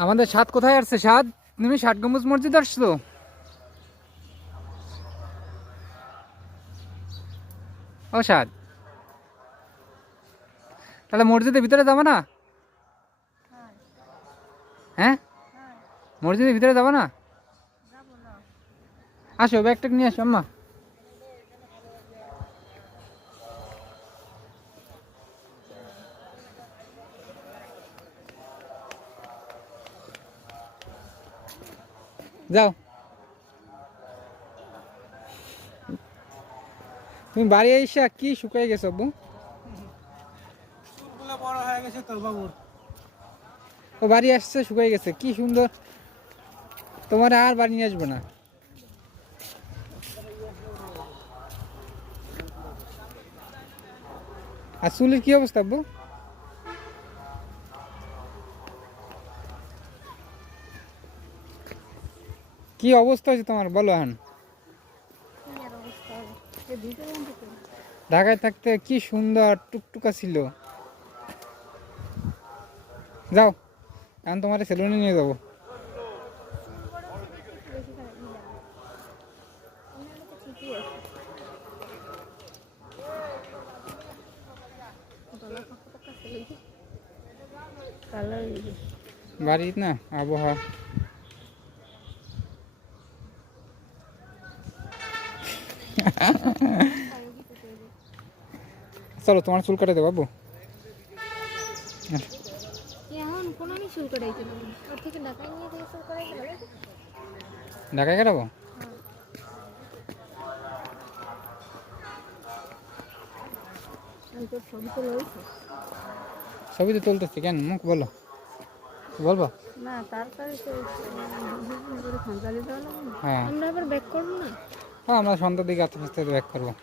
আমাদের সাদ কোথায় আসছে? সাদ, তুমি 60 গম্বুজ মসজিদ আসছো? ও সাদ, তাহলে মসজিদের ভিতরে যাবো না? হ্যাঁ, মসজিদের ভিতরে যাবো না? আসো, ব্যাগটা নিয়ে আসো আম্মা। যাও, তুমি বাড়ি আইসা কি শুকাই গেছো আব্বু। চুলগুলো বড় হয়ে গেছে তোর বাবুর। ও বাড়ি আসছে শুকাই গেছে, কি সুন্দর। তোমার আর বাড়ি নিয়ে আসবো না। আর চুলের কি অবস্থা আব্বু? কি অবস্থা হয়েছে তোমার, বলো এখন। ঢাকায় থাকতে কি সুন্দর টুকটুকা ছিল। যাও, এখন তোমার সেলুনে নিয়ে যাবো। বাড়ি না আবহাওয়া। চলো, তোমার চুল কাটে দেবো আব্বু। ঢাকায় কাটাবো? ছবি তো তুলতেছি, কেন মুখ বলো, বলবো। না তারপরে হ্যাঁ, আমরা আবার ব্যাক করবো না। আমরা সন্ধ্যার দিকে আস্তে আস্তে ব্যাক করবো।